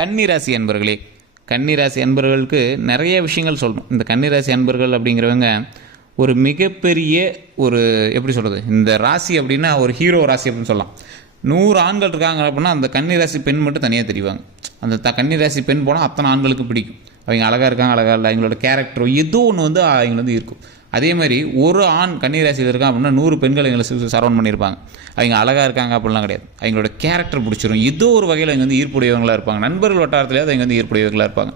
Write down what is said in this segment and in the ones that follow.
கன்னிராசி அன்பர்களே கன்னிராசி அன்பர்களுக்கு நிறைய விஷயங்கள் சொல்லணும். இந்த கன்னிராசி அன்பர்கள் அப்படிங்கிறவங்க ஒரு மிகப்பெரிய ஒரு எப்படி சொல்கிறது இந்த ராசி அப்படின்னா ஒரு ஹீரோ ராசி அப்படின்னு சொல்லலாம். நூறு ஆண்கள் இருக்காங்க அப்படின்னா அந்த கன்னிராசி பெண் மட்டும் தனியாக தெரிவாங்க. அந்த த கன்னிராசி பெண் போனால் அத்தனை ஆண்களுக்கு பிடிக்கும். அவங்க அழகாக இருக்காங்க அழகாக இல்லை அவங்களோட கேரக்டரோ ஏதோ ஒன்று வந்து அவங்களுக்கு வந்து இருக்கும். அதே மாதிரி ஒரு ஆண் கன்னிராசியில் இருக்கான் அப்படின்னா நூறு பெண்கள் எங்களை சரௌண்ட் பண்ணியிருப்பாங்க. அவங்க அழகாக இருக்காங்க அப்படிலாம் கிடையாது. அவங்களோட கேரக்டர் பிடிச்சிரும். ஏதோ ஒரு வகையில் அவங்க வந்து ஈர்ப்புடையவங்களாக இருப்பாங்க. நண்பர்கள் வட்டாரத்துலேயாவது அவங்க வந்து ஈர்ப்புடையவர்களாக இருப்பாங்க.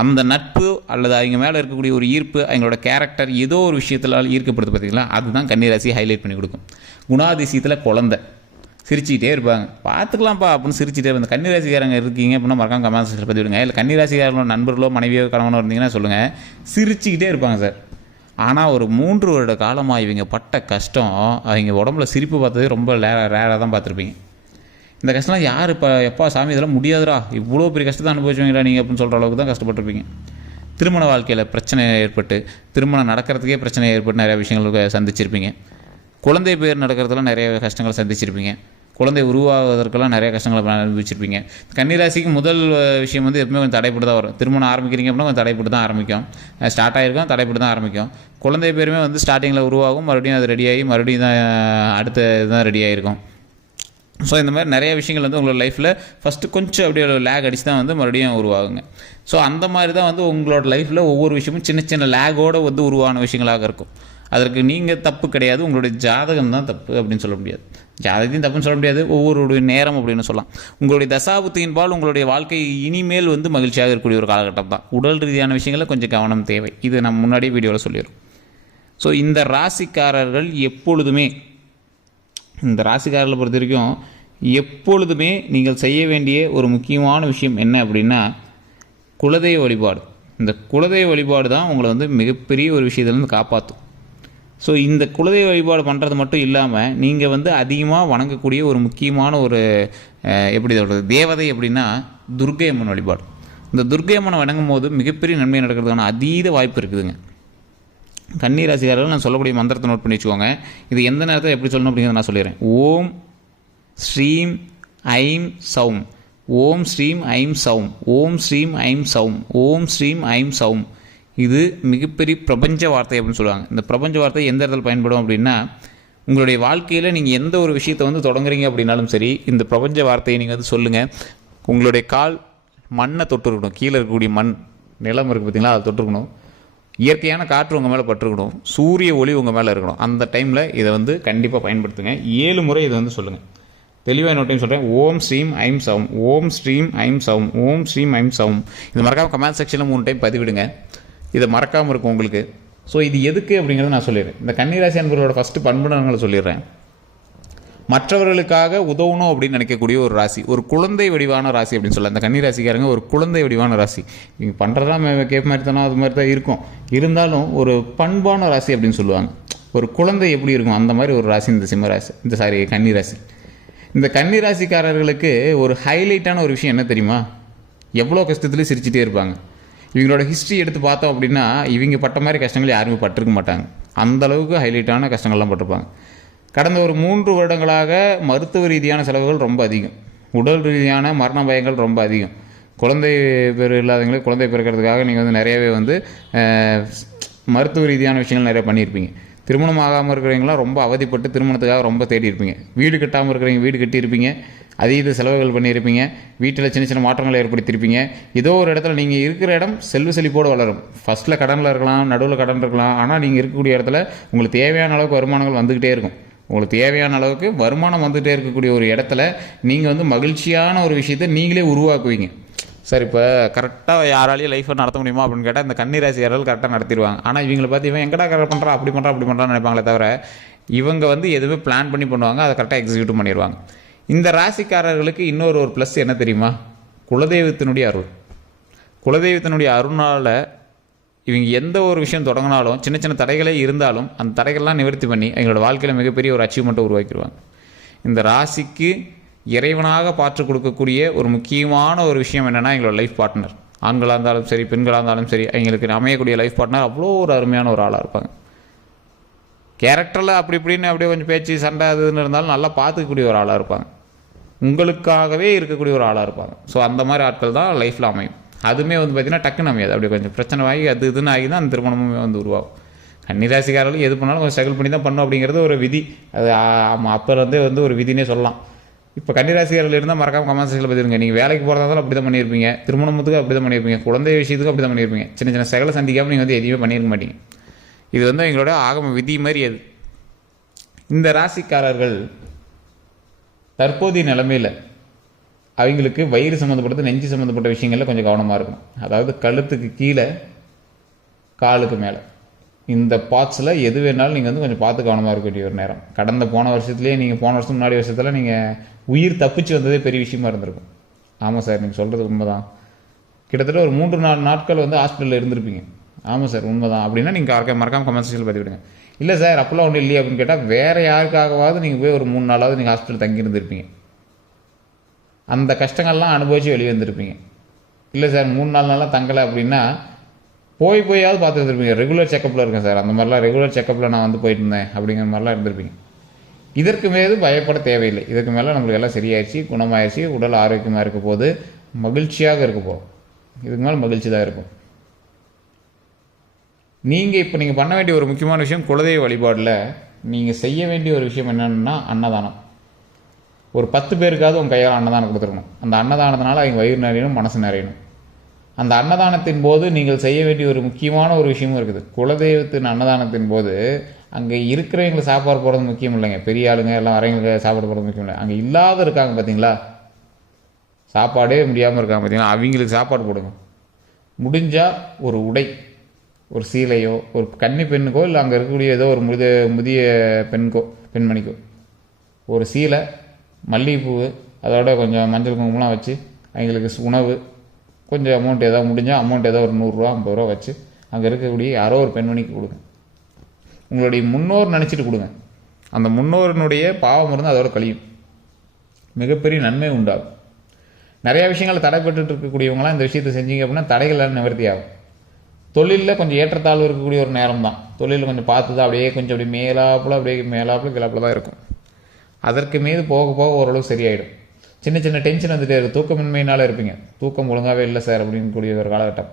அந்த நட்பு அல்லது அவங்க மேலே இருக்கக்கூடிய ஒரு ஈர்ப்பு அவங்களோட கேரக்டர் ஏதோ ஒரு விஷயத்தில் ஈர்க்கப்படுது பார்த்திங்களா? அதுதான் கன்னிராசி ஹைலைட் பண்ணி கொடுக்கும். குணாதிசயத்தில் குழந்தை. சிரிச்சுக்கிட்டே இருப்பாங்க. பார்த்துக்கலாம்ப்பா அப்படின்னு சிரிச்சுட்டே அந்த கன்னிராசிக்காரங்க இருக்கீங்க அப்படின்னா மறக்காம கமெண்ட் செக்ஷன் பற்றி விடுங்க இல்லை கன்னிராசிக்காரங்களோ நண்பர்களோ மனைவியோ கணவனோ இருந்தீங்கன்னா சொல்லுங்கள் சிரிச்சுக்கிட்டே இருப்பாங்க சார். ஆனால் ஒரு மூன்று வருட காலமாக இவங்க பட்ட கஷ்டம் அவங்க உடம்புல சிரிப்பு பார்த்தது ரொம்ப ரேராக ரேராக தான் பார்த்துருப்பீங்க. இந்த கஷ்டம்லாம் யார் இப்போ எப்பா சாமி இதெல்லாம் முடியாதுடா. இவ்வளோ பெரிய கஷ்டத்தை அனுபவிச்சுவீங்களா நீங்கள் அப்படின்னு சொல்கிற அளவுக்கு தான் கஷ்டப்பட்டிருப்பீங்க. திருமண வாழ்க்கையில் பிரச்சனை ஏற்பட்டு திருமணம் நடக்கிறதுக்கே பிரச்சனை ஏற்பட்டு நிறைய விஷயங்களுக்கு சந்திச்சிருப்பீங்க. குழந்தை பேர் நடக்கிறதுல நிறைய கஷ்டங்கள் சந்திச்சிருப்பீங்க. குழந்தை உருவாவதற்கெல்லாம் நிறைய கஷ்டங்களை அனுபவிச்சிருப்பீங்க. கன்னிராசிக்கு முதல் விஷயம் வந்து எப்பவுமே கொஞ்சம் தடைப்பட்டு தான் வரும். திருமணம் ஆரம்பிக்கிறீங்க அப்படின்னா கொஞ்சம் தடைப்பட்டு தான் ஆரம்பிக்கும். ஸ்டார்ட் ஆகிருக்கும் தடைப்பட்டு தான் ஆரம்பிக்கும். குழந்தை பேருமே வந்து ஸ்டார்டிங்கில் உருவாகும் மறுபடியும் அது ரெடியாகி மறுபடியும் தான் அடுத்த இதுதான் ரெடி ஆகிருக்கும் ஸோ இந்த மாதிரி நிறைய விஷயங்கள் வந்து உங்களோட லைஃப்பில் ஃபஸ்ட்டு கொஞ்சம் அப்படியே லேக் அடிச்சு தான் வந்து மறுபடியும் உருவாகுங்க. ஸோ அந்த மாதிரி தான் வந்து உங்களோட லைஃப்பில் ஒவ்வொரு விஷயமும் சின்ன சின்ன லேகோடு வந்து உருவான விஷயங்களாக இருக்கும். அதற்கு நீங்கள் தப்பு கிடையாது உங்களுடைய ஜாதகம் தான் தப்பு அப்படின்னு சொல்ல முடியாது. ஜாதகத்தையும் தப்புன்னு சொல்ல முடியாது. ஒவ்வொருடைய நேரம் அப்படின்னு சொல்லலாம். உங்களுடைய தசாபுத்தியின் பால் உங்களுடைய வாழ்க்கை இனிமேல் வந்து மகிழ்ச்சியாக இருக்கக்கூடிய ஒரு காலகட்டம் தான். உடல் ரீதியான விஷயங்களில் கொஞ்சம் கவனம் தேவை. இது நம்ம முன்னாடியே வீடியோவில் சொல்லிடுறோம் ஸோ இந்த ராசிக்காரர்கள் எப்பொழுதுமே இந்த ராசிக்காரர்களை பொறுத்த வரைக்கும் எப்பொழுதுமே நீங்கள் செய்ய வேண்டிய ஒரு முக்கியமான விஷயம் என்ன அப்படின்னா குலதெய்வ வழிபாடு. இந்த குலதெய்வ வழிபாடு தான் உங்களை வந்து மிகப்பெரிய ஒரு விஷயத்துலேருந்து காப்பாற்றும். ஸோ இந்த குலதெய்வ வழிபாடு பண்ணுறது மட்டும் இல்லாமல் நீங்கள் வந்து அதிகமாக வணங்கக்கூடிய ஒரு முக்கியமான ஒரு எப்படி சொல்கிறது தேவதை அப்படின்னா துர்க்கை அம்மன் வழிபாடு. இந்த துர்க்கை அம்மனை வணங்கும் போது மிகப்பெரிய நன்மை நடக்கிறதுக்கான அதீத வாய்ப்பு இருக்குதுங்க. கன்னிராசிக்காரர்கள் நான் சொல்லக்கூடிய மந்திரத்தை நோட் பண்ணி வச்சுக்கோங்க. இது எந்த நேரத்தில் எப்படி சொல்லணும் அப்படிங்கிறத நான் சொல்லிடுறேன். ஓம் ஸ்ரீம் ஐம் சௌம். ஓம் ஸ்ரீம் ஐம் சௌம். ஓம் ஸ்ரீம் ஐம் சௌம். ஓம் ஸ்ரீம் ஐம் சௌம். இது மிகப்பெரிய பிரபஞ்ச வார்த்தை அப்படின்னு சொல்லுவாங்க. இந்த பிரபஞ்ச வார்த்தை எந்த இடத்துல பயன்படும் அப்படின்னா உங்களுடைய வாழ்க்கையில் நீங்கள் எந்த ஒரு விஷயத்தை வந்து தொடங்குறீங்க அப்படின்னாலும் சரி இந்த பிரபஞ்ச வார்த்தையை நீங்கள் வந்து சொல்லுங்கள் உங்களுடைய கால் மண்ணை தொட்டுருக்கணும். கீழே இருக்கக்கூடிய மண் நிலம் இருக்குது பார்த்தீங்களா அதை தொட்டுருக்கணும். இயற்கையான காற்று உங்கள் மேலே பட்டுருக்கணும். சூரிய ஒளி உங்கள் மேலே இருக்கணும். அந்த டைமில் இதை வந்து கண்டிப்பாக பயன்படுத்துங்க. ஏழு முறை இதை வந்து சொல்லுங்கள் தெளிவாக இன்னொரு டைம் சொல்கிறேன் ஓம் ஸ்ரீம் ஐம் சவும். ஓம் ஸ்ரீம் ஐம் சவும். ஓம் ஸ்ரீம் ஐம் சவும். இது மறக்காமல் கமெண்ட் செக்ஷனில் மூணு டைம் பதிவிடுங்க. இதை மறக்காமல் இருக்கும் உங்களுக்கு. ஸோ இது எதுக்கு அப்படிங்கிறத நான் சொல்லிடுறேன். இந்த கன்னிராசி அன்பர்களோட ஃபஸ்ட்டு பண்புணங்களை சொல்லிடுறேன். மற்றவர்களுக்காக உதவணும் அப்படின்னு நினைக்கக்கூடிய ஒரு ராசி ஒரு குழந்தை வடிவான ராசி அப்படின்னு சொல்லலாம். இந்த கன்னிராசிக்காரங்க ஒரு குழந்தை வடிவான ராசி. நீங்கள் பண்ணுறதெல்லாம் கேப் மாதிரி தானே அது மாதிரி தான் இருக்கும். இருந்தாலும் ஒரு பண்பான ராசி அப்படின்னு சொல்லுவாங்க. ஒரு குழந்தை எப்படி இருக்கும்? அந்த மாதிரி ஒரு ராசி இந்த சிம்ம ராசி இந்த சாரி கன்னிராசி. இந்த கன்னிராசிக்காரர்களுக்கு ஒரு ஹைலைட்டான ஒரு விஷயம் என்ன தெரியுமா? எவ்வளோ கஷ்டத்துலையும் சிரிச்சிட்டே இருப்பாங்க. இவங்களோட ஹிஸ்ட்ரி எடுத்து பார்த்தோம் அப்படின்னா இவங்க பட்ட மாதிரி கஷ்டங்கள் யாருமே பட்டிருக்க மாட்டாங்க. அந்த அளவுக்கு ஹைலைட்டான கஷ்டங்கள்லாம் பட்டிருப்பாங்க. கடந்த ஒரு மூன்று வருடங்களாக மருத்துவ ரீதியான செலவுகள் ரொம்ப அதிகம். உடல் ரீதியான மரண பயங்கள் ரொம்ப அதிகம். குழந்தை பேர் இல்லாதவங்களுக்கு குழந்தை பிறக்கிறதுக்காக நீங்கள் வந்து நிறையவே வந்து மருத்துவ ரீதியான விஷயங்கள் நிறைய பண்ணியிருப்பீங்க. திருமணம் ஆகாமல் இருக்கிறவங்களாம் ரொம்ப அவதிப்பட்டு திருமணத்துக்காக ரொம்ப தேடி இருப்பீங்க வீடு கட்டாமல் இருக்கிறவங்க வீடு கட்டியிருப்பீங்க. அதீத செலவுகள் பண்ணியிருப்பீங்க. வீட்டில் சின்ன சின்ன மாற்றங்களை ஏற்படுத்தியிருப்பீங்க. ஏதோ ஒரு இடத்துல நீங்கள் இருக்கிற இடம் செல்வ செழிப்போடு வளரும். ஃபஸ்ட்டில் கடனில் இருக்கலாம் நடுவில் கடன் இருக்கலாம். ஆனால் நீங்கள் இருக்கக்கூடிய இடத்துல உங்களுக்கு தேவையான அளவுக்கு வருமானங்கள் வந்துக்கிட்டே இருக்கும். உங்களுக்கு தேவையான அளவுக்கு வருமானம் வந்துகிட்டே இருக்கக்கூடிய ஒரு இடத்துல நீங்கள் வந்து மகிழ்ச்சியான ஒரு விஷயத்தை நீங்களே உருவாக்குவீங்க. சார் இப்போ கரெக்டாக யாராலையும் லைஃப்பை நடத்த முடியுமா அப்படின்னு கேட்டால் இந்த கன்னிராசியாரர்கள் கரெக்டாக நடத்திடுவாங்க. ஆனால் இவங்களை பார்த்து இவன் எங்கடா கரெக்ட் பண்ணுறா அப்படி பண்ணுறா அப்படி பண்ணுறான்னு நினைப்பாங்களே தவிர இவங்க வந்து எதுவுமே பிளான் பண்ணி பண்ணுவாங்க. அதை கரெக்டாக எக்ஸிக்யூட் பண்ணிடுவாங்க. இந்த ராசிக்காரர்களுக்கு இன்னொரு ஒரு ப்ளஸ் என்ன தெரியுமா? குலதெய்வத்தினுடைய அருள். குலதெய்வத்தினுடைய அருணால் இவங்க எந்த ஒரு விஷயம் தொடங்கினாலும் சின்ன சின்ன தடைகளே இருந்தாலும் அந்த தடைகள்லாம் நிவர்த்தி பண்ணி எங்களோட வாழ்க்கையில் மிகப்பெரிய ஒரு அச்சீவ்மெண்ட்டை உருவாக்கிடுவாங்க. இந்த ராசிக்கு இறைவனாக பார்த்து கொடுக்கக்கூடிய ஒரு முக்கியமான ஒரு விஷயம் என்னென்னா எங்களோட லைஃப் பார்ட்னர் ஆண்களாக இருந்தாலும் சரி பெண்களாக இருந்தாலும் சரி அவங்களுக்கு அமையக்கூடிய லைஃப் பார்ட்னர் அவ்வளோ ஒரு அருமையான ஒரு ஆளாக இருப்பாங்க. கேரக்டரில் அப்படி இப்படின்னு அப்படியே கொஞ்சம் பேச்சு சண்டை அதுன்னு இதுன்னு இருந்தாலும் நல்லா பார்த்துக்கக்கூடிய ஒரு ஆளாக இருப்பாங்க. உங்களுக்காகவே இருக்கக்கூடிய ஒரு ஆளாக இருப்பாங்க. ஸோ அந்த மாதிரி ஆட்கள் தான் லைஃப்பில் அமையும். அதுவுமே வந்து பார்த்திங்கன்னா டக்குன்னு அமையாது. அப்படி கொஞ்சம் பிரச்சனை ஆகி அது இதுன்னு ஆகி தான் அந்த திருமணமுமே வந்து உருவாகும். கன்னிராசிக்காரர்களும் எது பண்ணாலும் கொஞ்சம் ஸ்ட்ரகிள் பண்ணி தான் பண்ணும் அப்படிங்கிறது ஒரு விதி. அது ஆமாம் அப்போ வந்து வந்து ஒரு விதினே சொல்லலாம். இப்போ கன்னிராசிக்காரர்கள் இருந்தால் மறக்காம கமெண்ட் செக்ஷனில் நீங்கள் வேலைக்கு போகிறதா அப்படி தான் பண்ணியிருப்பீங்க திருமணத்துக்கு அப்படி தான் பண்ணியிருப்பீங்க குழந்தை விஷயத்துக்கு அப்படி தான் பண்ணியிருப்பீங்க சின்ன சின்ன சகல சந்திக்காமல் நீங்கள் வந்து எதுவுமே பண்ணியிருக்க மாட்டீங்க. இது வந்து எங்களோட ஆகம விதி மாதிரி அது. இந்த ராசிக்காரர்கள் தற்போதைய நிலைமையில் அவங்களுக்கு வயிறு சம்மந்தப்பட்டது நெஞ்சு சம்மந்தப்பட்ட விஷயங்களில் கொஞ்சம் கவனமாக இருக்கணும். அதாவது கழுத்துக்கு கீழே காலுக்கு மேலே. இந்த பார்ட்ஸில் எது வேணாலும் நீங்கள் வந்து கொஞ்சம் பார்த்து கவனமாக இருக்க வேண்டிய ஒரு நேரம். கடந்த போன வருஷத்துலேயே நீங்கள் போன வருஷம் முன்னாடி வருஷத்தில் நீங்கள் உயிர் தப்பிச்சு வந்ததே பெரிய விஷயமா இருந்திருக்கும். ஆமாம் சார் நீங்கள் சொல்கிறது உண்மைதான். கிட்டத்தட்ட ஒரு மூன்று நாலு நாட்கள் வந்து ஹாஸ்பிட்டலில் இருந்திருப்பீங்க. ஆமாம் சார் உண்மைதான். அப்படின்னா நீங்கள் மறக்க மறக்காமல் கமெண்ட் செக்ஷனில் பதிவிடுங்க. இல்லை சார் அப்போல்லாம் ஒன்றும் இல்லையே அப்படின்னு கேட்டால் வேறு யாருக்காகவாவது நீங்கள் போய் ஒரு மூணு நாளாவது நீங்கள் ஹாஸ்பிட்டல் தங்கியிருந்திருப்பீங்க. அந்த கஷ்டங்கள்லாம் அனுபவித்து வெளியே வந்திருப்பீங்க. இல்லை சார் மூணு நாள் நாளாக தங்கலை அப்படின்னா போய் போயாவது பார்த்து இருந்திருப்பீங்க. ரெகுலர் செக்கப்பில் இருக்கேன் சார். அந்த மாதிரிலாம் ரெகுலர் செக்கப்பில் நான் வந்து போயிட்டு இருந்தேன் அப்படிங்கிற மாதிரிலாம் இருந்திருப்பீங்க. இதற்கு மேலே பயப்பட தேவையில்லை. இதற்கு மேலே நம்மளுக்கு எல்லாம் சரியாயிடுச்சு குணமாயிடுச்சு உடல் ஆரோக்கியமாக இருக்க போது மகிழ்ச்சியாக இருக்க போகிறோம் இதுக்கு மேலே மகிழ்ச்சி தான் இருக்கும். நீங்கள் இப்போ நீங்கள் பண்ண வேண்டிய ஒரு முக்கியமான விஷயம் குலதெய்வ வழிபாடில் நீங்கள் செய்ய வேண்டிய ஒரு விஷயம் என்னென்னா அன்னதானம். ஒரு பத்து பேருக்காவது உங்கள் கையால் அன்னதானம் கொடுத்துருக்கணும். அந்த அன்னதானத்தினால அவங்க வயிறு நிறையணும் மனசு நிறையணும். அந்த அன்னதானத்தின் போது நீங்கள் செய்ய வேண்டிய ஒரு முக்கியமான ஒரு விஷயமும் இருக்குது. குலதெய்வத்தின் அன்னதானத்தின் போது அங்கே இருக்கிறவங்களை சாப்பாடு போகிறது முக்கியம் இல்லைங்க. பெரிய ஆளுங்க எல்லாம் வரவங்களுக்கு சாப்பாடு போகிறது முக்கியம் இல்லை. அங்கே இல்லாத இருக்காங்க பார்த்தீங்களா சாப்பாடே முடியாமல் இருக்காங்க பார்த்தீங்களா அவங்களுக்கு சாப்பாடு போடுங்க. முடிஞ்சால் ஒரு உடை ஒரு சீலையோ ஒரு கன்னி பெண்ணுக்கோ இல்லை அங்கே இருக்கக்கூடிய ஏதோ ஒரு முதிய முதிய பெண்கோ பெண்மணிக்கோ ஒரு சீலை மல்லிகைப்பூ அதோட கொஞ்சம் மஞ்சள் குங்குமம்லாம் வச்சு அவங்களுக்கு உணவு கொஞ்சம் அமௌண்ட் ஏதாவது முடிஞ்சால் அமௌண்ட் ஏதோ ஒரு நூறுரூவா ஐம்பது ரூபா வச்சு அங்கே இருக்கக்கூடிய யாரோ ஒரு பெண்மணிக்கு கொடுங்க. உங்களுடைய முன்னோர் நினச்சிட்டு கொடுங்க. அந்த முன்னோரினுடைய பாவம் இருந்து அதோட கழியும். மிகப்பெரிய நன்மை உண்டாகும். நிறைய விஷயங்கள் தடைப்பட்டு இருக்கக்கூடியவங்களாம் இந்த விஷயத்தை செஞ்சீங்க அப்படின்னா தடைகள்லாம் நிவர்த்தி ஆகும். தொழிலில் கொஞ்சம் ஏற்றத்தாழ்வு இருக்கக்கூடிய ஒரு நேரம் தான் தொழிலில் கொஞ்சம் பார்த்து தான் அப்படியே கொஞ்சம் அப்படியே மேலாப்புல அப்படியே மேலாப்புல கிளப்பில் தான் இருக்கும். அதற்கு மீது போக போக ஓரளவு சரியாயிடும். சின்ன சின்ன டென்ஷன் வந்துட்டே இருக்குது தூக்கமின்மையினால இருப்பீங்க. தூக்கம் ஒழுங்காகவே இல்லை சார் அப்படின்னு கூடிய ஒரு காலகட்டம்.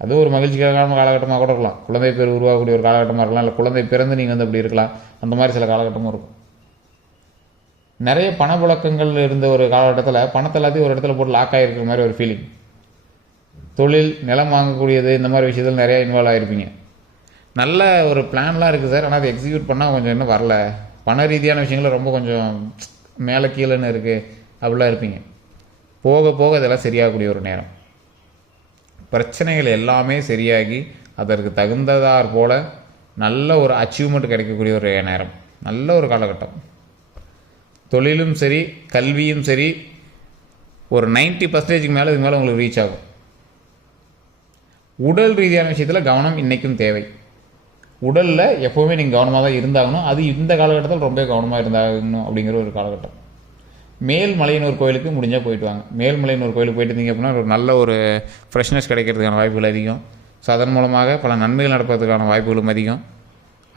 அது ஒரு மகிழ்ச்சிகரமான காலகட்டமாக கூட இருக்கலாம். குழந்தை பேர் உருவாகக்கூடிய ஒரு காலகட்டமாக இருக்கலாம். இல்லை குழந்தை பிறந்து நீங்கள் வந்து அப்படி இருக்கலாம். அந்த மாதிரி சில காலகட்டமும் இருக்கும். நிறைய பணப்புழக்கங்கள் இருந்த ஒரு காலகட்டத்தில் பணத்தை எல்லாத்தையும் ஒரு இடத்துல போட்டு லாக் ஆகிருக்கிற மாதிரி ஒரு ஃபீலிங் தொழில் நிலம் வாங்கக்கூடியது இந்த மாதிரி விஷயத்தில் நிறையா இன்வால்வ் ஆகிருப்பீங்க நல்ல ஒரு பிளான்லாம் இருக்குது சார் ஆனால் அதை எக்ஸிக்யூட் பண்ணால் கொஞ்சம் இன்னும் வரல. பண ரீதியான விஷயங்கள் ரொம்ப கொஞ்சம் மேலே கீழேன்னு இருக்குது அப்படிலாம் இருப்பீங்க. போக போக இதெல்லாம் சரியாகக்கூடிய ஒரு நேரம். பிரச்சனைகள் எல்லாமே சரியாகி அதற்கு தகுந்ததார் போல நல்ல ஒரு அச்சீவ்மெண்ட் கிடைக்கக்கூடிய ஒரு நேரம். நல்ல ஒரு காலகட்டம். தொழிலும் சரி கல்வியும் சரி ஒரு நைன்ட்டி பர்சன்டேஜுக்கு மேலே இதுக்கு மேலே உங்களுக்கு ரீச் ஆகும். உடல் ரீதியான விஷயத்தில் கவனம் இன்றைக்கும் தேவை. உடலில் எப்போவுமே நீங்கள் கவனமாக தான் இருந்தாகணும். அது இந்த காலகட்டத்தில் ரொம்ப கவனமாக இருந்தாகணும் அப்படிங்கிற ஒரு காலகட்டம். மேல்மலையனூர் கோயிலுக்கு முடிஞ்சால் போயிட்டு வாங்க. மேல்மலையனூர் கோயிலுக்கு போயிட்டு இருந்தீங்க அப்படின்னா ஒரு நல்ல ஒரு ஃப்ரெஷ்னஸ் கிடைக்கிறதுக்கான வாய்ப்புகள் அதிகம். ஸோ அதன் மூலமாக பல நன்மைகள் நடப்பதற்கான வாய்ப்புகளும் அதிகம்.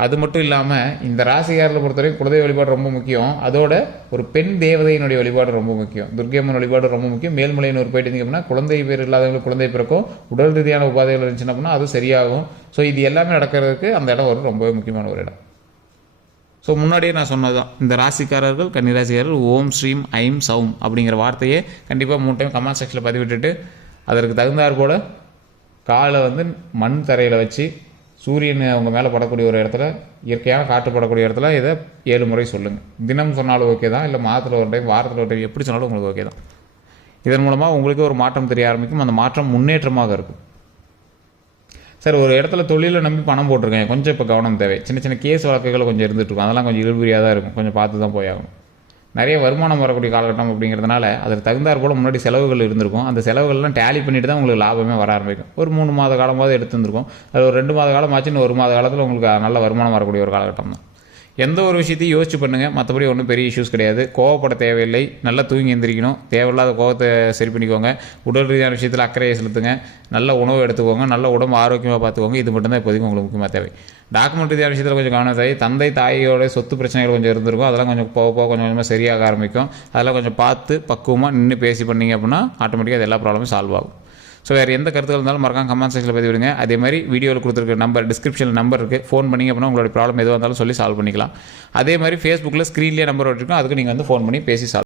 அது மட்டும் இல்லாமல் இந்த ராசிகாரில் பொறுத்தவரைக்கும் குலதெய்வ வழிபாடு ரொம்ப முக்கியம். அதோட ஒரு பெண் தேவதையினுடைய வழிபாடு ரொம்ப முக்கியம். துர்க்கையம்மன் வழிபாடு ரொம்ப முக்கியம். மேல்மலையனூர் போயிட்டு இருந்தீங்க அப்படின்னா குழந்தை பேர் இல்லாதவங்களுக்கு குழந்தை பிறக்கும் உடல் ரீதியான உபாதைகள் இருந்துச்சுன்னா அப்படின்னா அது சரியாகும். ஸோ இது எல்லாமே நடக்கிறதுக்கு அந்த இடம் ஒரு ரொம்பவே முக்கியமான ஒரு இடம். ஸோ முன்னாடியே நான் சொன்னது தான் இந்த ராசிக்காரர்கள் கன்னிராசிக்காரர்கள் ஓம் ஸ்ரீம் ஐம் சவும் அப்படிங்கிற வார்த்தையை கண்டிப்பாக மூணு டைம் கமெண்ட் செக்ஷனில் பதிவிட்டுட்டு அதற்கு தகுந்தாற் கூட காலை வந்து மண் தரையில் வச்சு சூரியன் அவங்க மேலே படக்கூடிய ஒரு இடத்துல இயற்கையான காற்று படக்கூடிய இடத்துல இதை ஏழு முறை சொல்லுங்கள் தினம் சொன்னாலும் ஓகே தான் இல்லை மாதத்தில் ஒரு டைம் வாரத்தில் ஒரு டைம் எப்படி சொன்னாலும் உங்களுக்கு ஓகே தான். இதன் மூலமாக உங்களுக்கு ஒரு மாற்றம் தெரிய ஆரம்பிக்கும். அந்த மாற்றம் முன்னேற்றமாக இருக்கும். சார் ஒரு இடத்துல தொழிலை நம்பி பணம் போட்டிருக்கேன். கொஞ்சம் இப்போ கவனம் தேவை. சின்ன சின்ன கேஸ் வழக்குகள் கொஞ்சம் இருந்துகிட்ருக்கும் அதெல்லாம் கொஞ்சம் இழுபறியாக தான் இருக்கும். கொஞ்சம் பார்த்து தான் போயாகும் நிறைய வருமானம் வரக்கூடிய காலகட்டம் அப்படிங்கிறதுனால அதற்கு தகுந்தாற் போல் முன்னாடி செலவுகள் இருந்திருக்கும். அந்த செலவுகள்லாம் டேலி பண்ணிட்டு தான் உங்களுக்கு லாபமே வர ஆரம்பிக்கும். ஒரு மூணு மாத காலமாவது எடுத்துருந்துருக்கும். அது ஒரு ரெண்டு மாத காலம் ஆச்சுன்னு ஒரு மாத காலத்தில் உங்களுக்கு நல்ல வருமானம் வரக்கூடிய ஒரு காலகட்டம் தான். எந்த ஒரு விஷயத்தையும் யோசிச்சு பண்ணுங்கள் மற்றபடி ஒன்றும் பெரிய இஷ்யூஸ் கிடையாது. கோவப்பட தேவையில்லை. நல்லா தூங்கி எந்திரிக்கணும். தேவையில்லாத கோவத்தை சரி பண்ணிக்கோங்க. உடல் ரீதியான விஷயத்தில் அக்கறையை செலுத்துங்க. நல்ல உணவு எடுத்துக்கோங்க. நல்ல உடம்பு ஆரோக்கியமாக பார்த்துக்கோங்க. இது மட்டும்தான் இப்போதைக்கு உங்களுக்கு முக்கியமாக தேவை. டாக்குமெண்ட் ரீதியான விஷயத்தில் கொஞ்சம் கவனம் தேவை தந்தை தாயோட சொத்து பிரச்சனைகள் கொஞ்சம் இருந்திருக்கும். அதெல்லாம் கொஞ்சம் போக போக கொஞ்சம் கொஞ்சமாக சரியாக ஆரம்பிக்கும். அதெல்லாம் கொஞ்சம் பார்த்து பக்குவமாக நின்று பேசி பண்ணீங்க அப்படின்னா ஆட்டோமேட்டிக்காக அது எல்லா ப்ராப்ளமும் சால்வ் ஆகும். ஸோ வேறு எந்த கருத்துக்கள் இருந்தாலும் மறக்காம கமெண்ட் செக்ஷனில் பதிவு விடுங்க அதே மாதிரி வீடியோவில் கொடுத்துருக்க நம்பர் டிஸ்கிரிப்ஷனில் நம்பர் இருக்குது ஃபோன் பண்ணிங்க அப்படின்னா உங்களோட ப்ராப்ளம் எதுவாக இருந்தாலும் சொல்லி சால்வ் பண்ணிக்கலாம். அதே மாதிரி ஃபேஸ்புக்கில் ஸ்க்ரீன்லேயே நம்பர் வச்சுருக்கோம் அதுக்கு நீங்கள் வந்து ஃபோன் பண்ணி பேசி சால்வ்